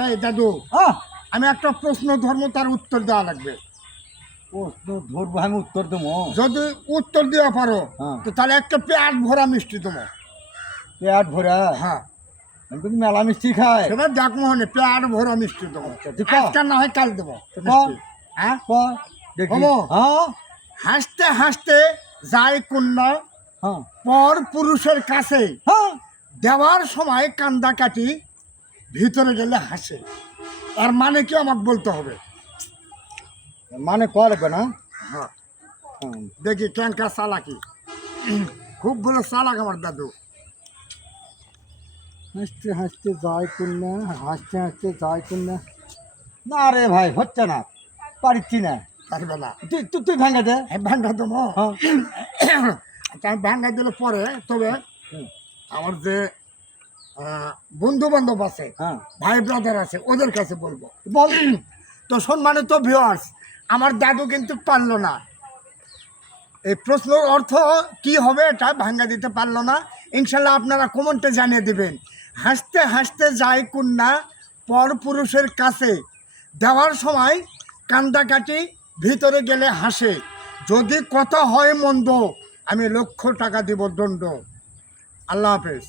এই দাদু, হ্যাঁ আমি একটা প্রশ্ন ধর্ম, তার উত্তর দেওয়া লাগবে। প্রশ্ন ধরবো, আমি উত্তর দেবো। যদি উত্তর দেওয়া পারো হ্যাঁ। তো তাহলে একটা পেট ভরা মিষ্টি দেবো। পেট ভরা? হ্যাঁ, আমি কিন্তু মেলা মিষ্টি খাই। সেটা দেখ মোহনে, পেট ভরা মিষ্টি দেবো। তুই ক। আজকাল না হয় কাল দেবো তো ক। মিষ্টি। হ্যাঁ, ক, দেখি। হবো। হ্যাঁ হাসতে হাসতে যায় কন্যা হ্যাঁ পর পুরুষের কাছে, হ্যাঁ। দেওয়ার সময় কান্দা কাটি, ভিতরে গেলে হাসে। আর মানে কি আমাকে বলতে হবে? মানে কয়া লাগবে না? হ্যাঁ, হ্যাঁ। দেখি ক্যাঙ্কা চালাকি, খুব বড় চালাক আমার দাদু। হাসতে হাসতে যায় কন্যা, হাসতে হাসতে যায় কন্যা। না রে ভাই, হচ্ছে না, পারছি না। পারবে না? তুই তুই তুই ভাঙা দে। ভাঙ্গা দেবো। হ্যাঁ আমি ভাঙ্গা দিলে পরে, তবে হুম, আমার যে বন্ধু বান্ধব আছে, হ্যাঁ ভাই ব্রাদার আছে, ওদের কাছে বলবো। বল। তো সম্মানিত ভিউয়ার্স, আমার দাদু কিন্তু পারলো না। এই প্রশ্নের অর্থ কি হবে এটা ভাঙ্গা দিতে পারলো না। ইনশাল্লাহ আপনারা কমেন্টে জানিয়ে দিবেন। হাসতে হাসতে যায় কন্যা পর পুরুষের কাছে, দেওয়ার সময় কান্দাকাটি, ভিতরে গেলে হাসে। যদি কথা হয় মন্দ, আমি 1,00,000 টাকা দিব দণ্ড। আল্লাহ হাফেজ।